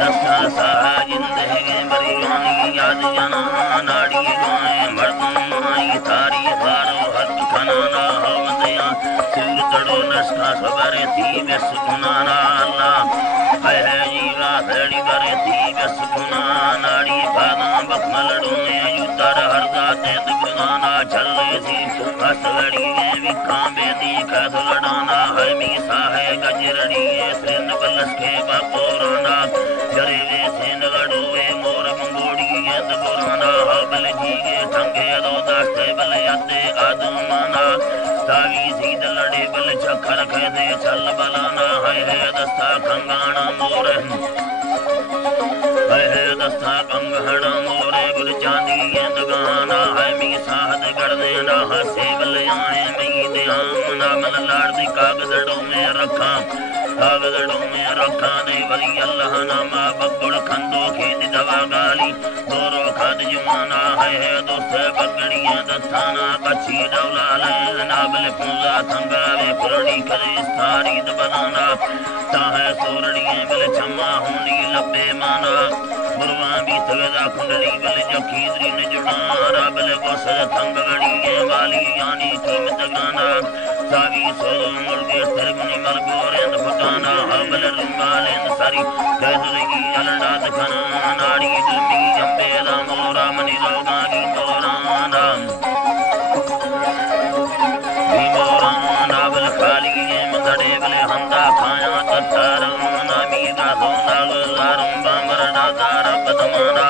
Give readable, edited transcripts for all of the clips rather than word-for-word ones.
दस्ता जिंदगी मरियानी याद जना नाड़ी गाए मर्दमाई थारी हारो हद खनाना हमदया सूर तड़ो नस्का सबरे थी बस गुनाना अल्लाह है जीवा फेड़ी बरे थी बस गुना नाड़ी बादा बखमलड़ो में युतर हरदा तेद गुनाना चले थी हसलड़ी में विखा बेदी कद लड़ाना है मीसा है गजरड़ी सिन बलस के बापोराना जरे वे सिन लड़ोए मोर मंगोड़ी दबराना हबल जीगे ठंगे दो दास्ते बल यादे आदमाना तावी सीध लड़े बल चखर खेदे चल बलाना है दस्ता खंगाना मोर है दस्ता कंगहना मोरे गुल चांदी दगाना है मी साहद कर देना हसे बल आए मी ध्यान मल लाड़ दी कागजड़ों में रखा कागजड़ों में रखा दे वली अल्लाह नामा बब्बड़ खंदो खेत दवा गाली दोरो खद जुमाना है दोस्त बगड़िया दथाना कच्छी डौला ले नाबल फूला थंगावे पुरड़ी करे स्थारी दबनाना ताहे सोरड़िए बल छम्मा होनी लपे माना मुरवा भी तगदा कुंडली बल जखीदरी ने जुड़ाना बल कोसर थंगड़िए वाली यानी कीमत गाना सावी सोलो मुर्गे सरगुनी मलगोरे फकाना हबल रुमाले सारी गजरगी अलड़ा दखना नाड़ी जमी जंबेला मोरा मनी रोगानी मोराना मोराना बल खाली मदड़े बल हंदा खाया ततारना मीरा सोना लारम बामरना दारा बदमाना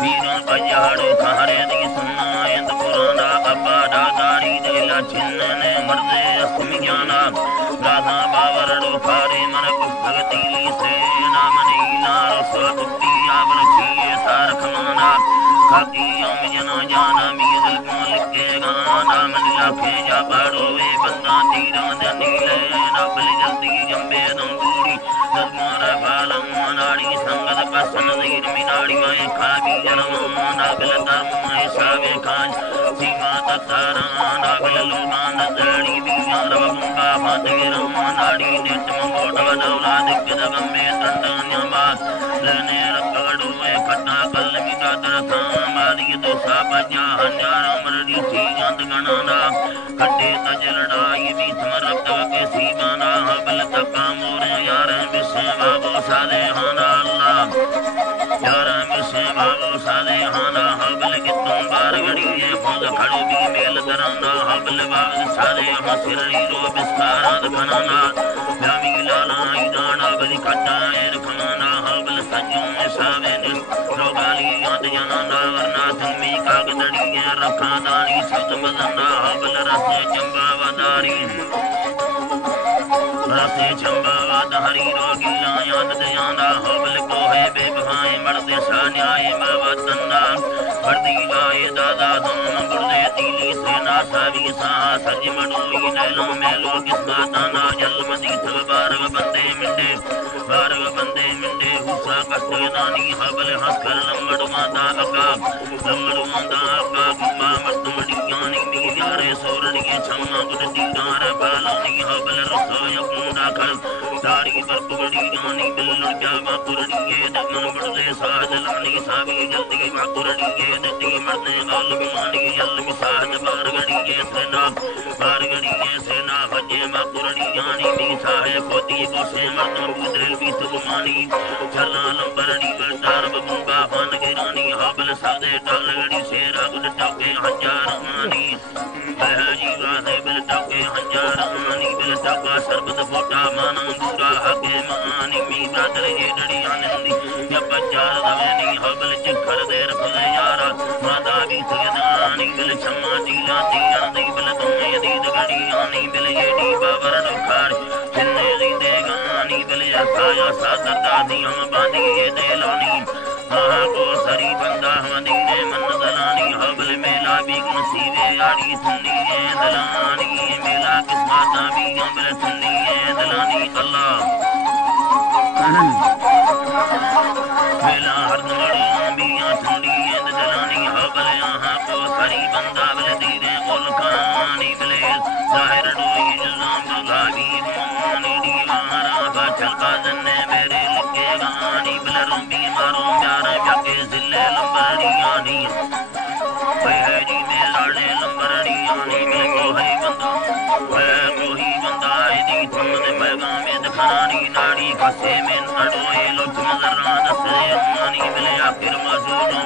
पीरन बजाड़ो खारे दी सुना इंद पुराना अब्बा दादारी दिला चिन्ने मर्दे अस्मियाना राधा बावरड़ो खारे मन पुस्तकतीली से नामनी नार स्वतुप्ती आवर छिए सार खमाना खाकी यम जना जाना मीदल कोल के गाना मन लाखे जा बाड़ो वे बंदा तीरा दनीले नबल जल्दी जंबे दंगूरी दमारा बालम नाड़ी संगत पसन नीर मिनाड़ी में खाबी जन्म नागल धर्म में सावे खान सीमा ततारा नागल लोगान दड़ी बियार बंगा फादगिरम नाड़ी नित मंगोट वदौला दिक्कत गम्मे तंडन्यमा लेने रगड़ो में खट्टा कल मिगा तरथा मारी दो सापजा हंजार मरडी थी जंद गणाना खट्टे तजलड़ाई भी समरब के सीमाना बल तका मोरे यार मिसे बाबू साले हाना अल्लाह यार मिसे बाबू साले हाना हबल के तुम बार गड़िए खुद खड़ो भी मेल दराना हबल बाबू साले हसरी रो बिस्कारा दखनाना जामी लाला इदाना बलि खट्टाए रखमाना हबल सजों में सावे रोगाली याद जनाना वरना तुमी कागदड़िए रखा दानी सद मदना हबल रसे चंबा वदारी रसे चंबा वदारी रोगिला याद दयाना हबल को है बेबहाए मर्दे सान्याए मवतन्ना बर्दी लाए दादा दोन गुर्दे तीली से ना सावी सा सज मडोई नैलों में लोग किस्माताना जल मदी थव बारव बंदे मिंडे हुसा कस्ते दानी हबल हस्कर लम्बड़ुआदा अका गुम्मा मर्दमड़ी यानी मीगारे सोरड़िए छम्मा गुड दीदार बालानी हबल रसाय गुंडा कर दारी पर पुगड़ी यानी बिल्लड़ क्या बाकुरड़िए दमन बड़े साज लमनी सावी जल्दी बाकुरड़िए दती मर्दे गाल बिमानी जल मिसाज बारगड़िए सेना भजे बाकुरड़ी यानी मीसा है खोती गोसे मर्दम बुद्रिल भी तुमानी चला लंबरड़ी बरदार बबूबा फान गिरानी हबल सादे टालगड़ी शेरा गुड टोके हजार मानी जीवा से बिल टोके हजार मानी बिल टोका सरबत फोटा माना दूरा हके मानी मीरा दरे डड़ी आनंदी जब चार दवेनी हबल चखर दे रखले यारा मादा भी सुगदानी बिल छम्मा जीला तीरा दी बिल तुमे दी दगड़ी आनी बिल येडी बाबर डोखार चिन्ने दी देगानी बिल साया सादर दादी हम बांधी ये देलानी आहा को सरी बंदा मदीने मन दलानी हबल मेला भी नसीबे आड़ी थन्नी दलानी मेला किस्मता भी हबल थन्नी दलानी अल्लाह मेला हर मड़ी बिया थन्नी दलानी हबल आहा को सरी बंदा बल दीने बोल खानी बले जाहिर डोई जलाम गावी मानी दीवारा चल बाजने मेरे लगे गानी बलरो नी है जी मेरा ने लंबरड़ी आनी में को है बंदा मैं को ही बंदा दी तुम ने पैगाम में दखनानी नाड़ी फसे में नडोए लो तुम जरा दसे मानी मिले आखिर मजूदों